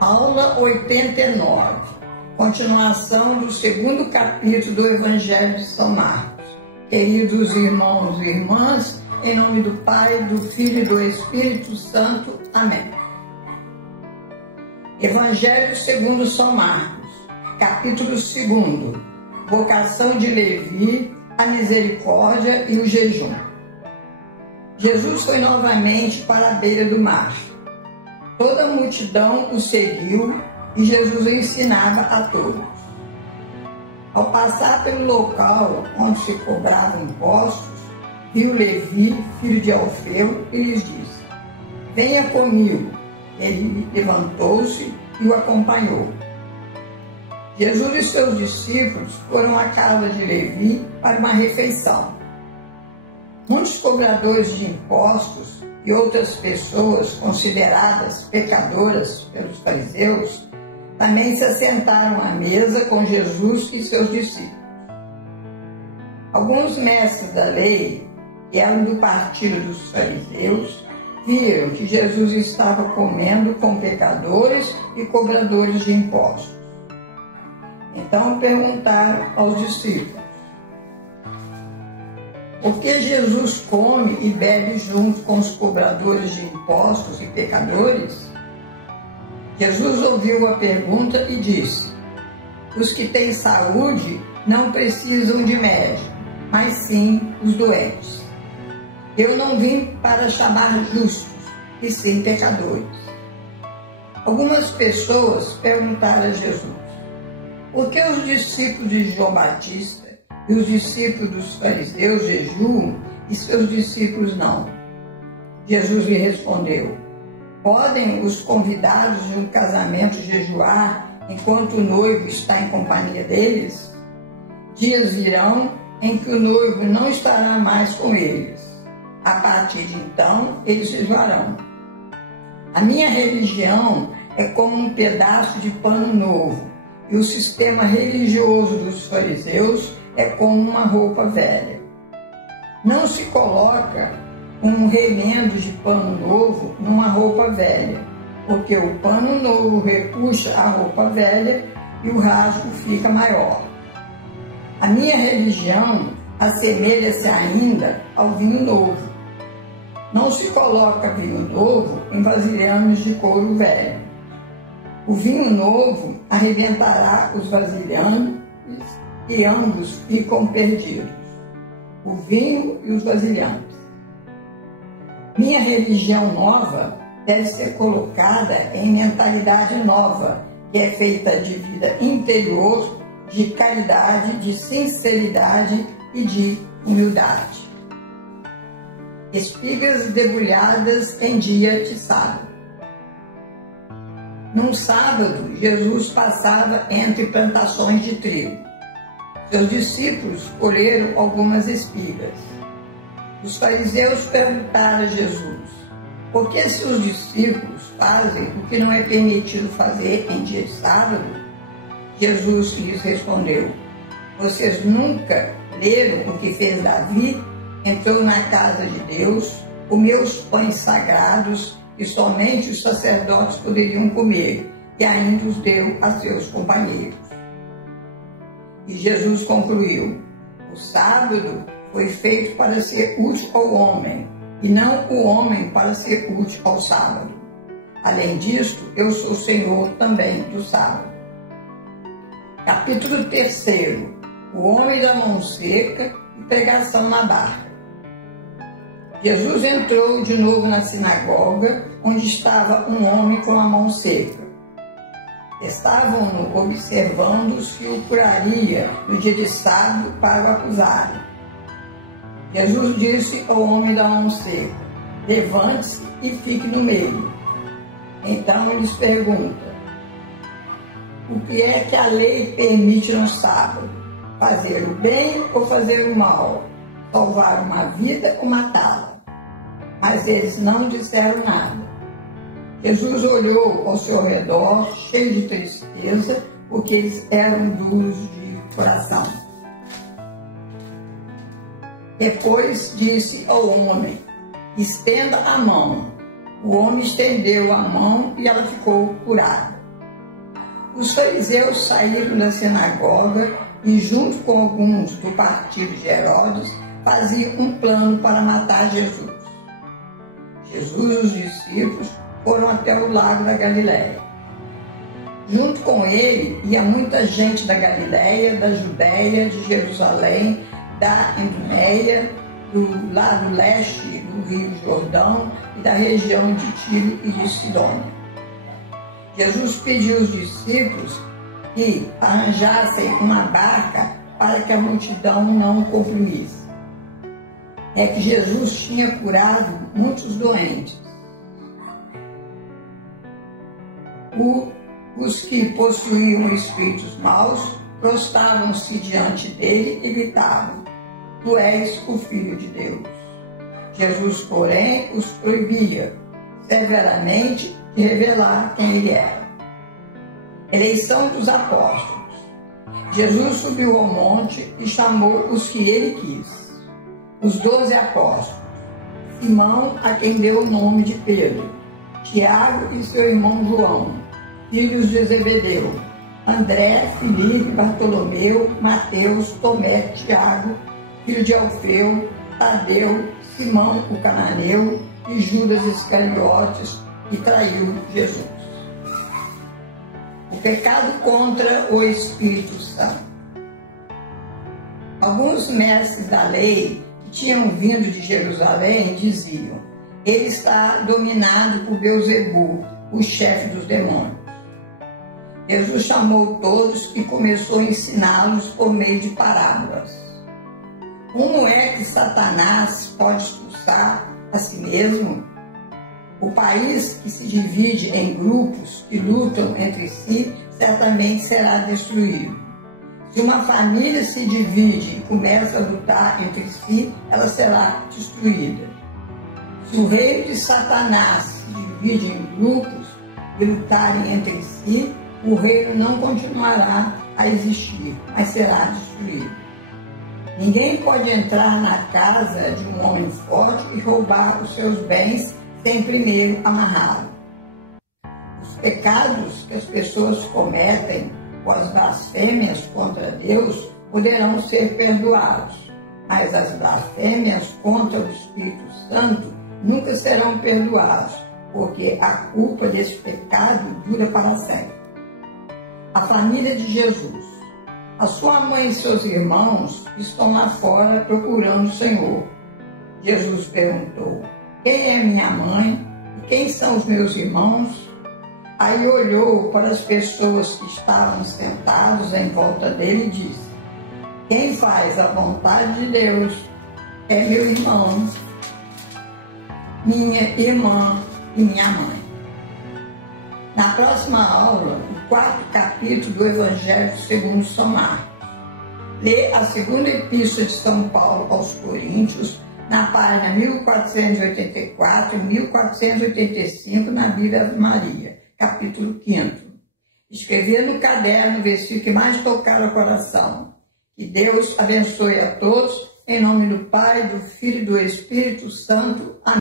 Aula 89, continuação do segundo capítulo do Evangelho de São Marcos. Queridos irmãos e irmãs, em nome do Pai, do Filho e do Espírito Santo. Amém. Evangelho segundo São Marcos, capítulo 2, vocação de Levi, a misericórdia e o jejum. Jesus foi novamente para a beira do mar. Toda a multidão o seguiu e Jesus ensinava a todos. Ao passar pelo local onde se cobravam impostos, viu Levi, filho de Alfeu, e lhes disse: venha comigo. Ele levantou-se e o acompanhou. Jesus e seus discípulos foram à casa de Levi para uma refeição. Muitos cobradores de impostos e outras pessoas consideradas pecadoras pelos fariseus também se assentaram à mesa com Jesus e seus discípulos. Alguns mestres da lei, que eram do partido dos fariseus, viram que Jesus estava comendo com pecadores e cobradores de impostos. Então perguntaram aos discípulos: por que Jesus come e bebe junto com os cobradores de impostos e pecadores? Jesus ouviu a pergunta e disse: os que têm saúde não precisam de médico, mas sim os doentes. Eu não vim para chamar justos, e sim pecadores. Algumas pessoas perguntaram a Jesus: por que os discípulos de João Batista e os discípulos dos fariseus jejuam e seus discípulos não? Jesus lhe respondeu: podem os convidados de um casamento jejuar enquanto o noivo está em companhia deles? Dias virão em que o noivo não estará mais com eles. A partir de então, eles jejuarão. A minha religião é como um pedaço de pano novo, e o sistema religioso dos fariseus é como uma roupa velha. Não se coloca um remendo de pano novo numa roupa velha, porque o pano novo repuxa a roupa velha e o rasgo fica maior. A minha religião assemelha-se ainda ao vinho novo. Não se coloca vinho novo em vasilhames de couro velho. O vinho novo arrebentará os vasilhames e ambos ficam perdidos, o vinho e os vasilhames. Minha religião nova deve ser colocada em mentalidade nova, que é feita de vida interior, de caridade, de sinceridade e de humildade. Espigas debulhadas em dia de sábado. Num sábado, Jesus passava entre plantações de trigo. Seus discípulos colheram algumas espigas. Os fariseus perguntaram a Jesus: por que seus discípulos fazem o que não é permitido fazer em dia de sábado? Jesus lhes respondeu: vocês nunca leram o que fez Davi? Entrou na casa de Deus, comeu os pães sagrados que somente os sacerdotes poderiam comer, e ainda os deu a seus companheiros. E Jesus concluiu: o sábado foi feito para ser útil ao homem, e não o homem para ser útil ao sábado. Além disto, eu sou Senhor também do sábado. Capítulo 3. O homem da mão seca e pregação na barca. Jesus entrou de novo na sinagoga, onde estava um homem com a mão seca. Estavam-no observando se o curaria no dia de sábado para o acusarem. Jesus disse ao homem da mão seca: levante-se e fique no meio. Então lhes pergunta: o que é que a lei permite no sábado? Fazer o bem ou fazer o mal? Salvar uma vida ou matá-la? Mas eles não disseram nada. Jesus olhou ao seu redor, cheio de tristeza, porque eles eram duros de coração. Depois disse ao homem: estenda a mão. O homem estendeu a mão e ela ficou curada. Os fariseus saíram da sinagoga e, junto com alguns do partido de Herodes, faziam um plano para matar Jesus. Jesus e os discípulos foram até o lago da Galileia. Junto com ele ia muita gente da Galileia, da Judéia, de Jerusalém, da Idumeia, do lado leste do Rio Jordão e da região de Tiro e de Sidônia. Jesus pediu aos discípulos que arranjassem uma barca para que a multidão não comprimisse. É que Jesus tinha curado muitos doentes. Os que possuíam espíritos maus prostravam-se diante dele e gritavam: Tu és o Filho de Deus. Jesus, porém, os proibia severamente de revelar quem ele era. Eleição dos apóstolos. Jesus subiu ao monte e chamou os que ele quis. Os 12 apóstolos: Simão, a quem deu o nome de Pedro, Tiago e seu irmão João, filhos de Zebedeu, André, Filipe, Bartolomeu, Mateus, Tomé, Tiago, filho de Alfeu, Tadeu, Simão o cananeu e Judas Iscariotes, que traiu Jesus. O pecado contra o Espírito Santo. Alguns mestres da lei que tinham vindo de Jerusalém diziam: ele está dominado por Beelzebu, o chefe dos demônios. Jesus chamou todos e começou a ensiná-los por meio de parábolas. Como é que Satanás pode expulsar a si mesmo? O país que se divide em grupos que lutam entre si certamente será destruído. Se uma família se divide e começa a lutar entre si, ela será destruída. Se o reino de Satanás se divide em grupos e lutarem entre si, o reino não continuará a existir, mas será destruído. Ninguém pode entrar na casa de um homem forte e roubar os seus bens sem primeiro amarrá-lo. Os pecados que as pessoas cometem ou as blasfêmias contra Deus poderão ser perdoados, mas as blasfêmias contra o Espírito Santo nunca serão perdoadas, porque a culpa desse pecado dura para sempre. A família de Jesus. A sua mãe e seus irmãos estão lá fora procurando o Senhor. Jesus perguntou: quem é minha mãe e quem são os meus irmãos? Aí olhou para as pessoas que estavam sentados em volta dele e disse: quem faz a vontade de Deus é meu irmão, minha irmã e minha mãe. Na próxima aula, o 4º capítulo do Evangelho segundo São Marcos. Lê a segunda epístola de São Paulo aos Coríntios, na página 1484 e 1485 na Bíblia Ave Maria, capítulo 5º. Escrever no caderno o versículo que mais tocar ao coração. Que Deus abençoe a todos, em nome do Pai, do Filho e do Espírito Santo. Amém.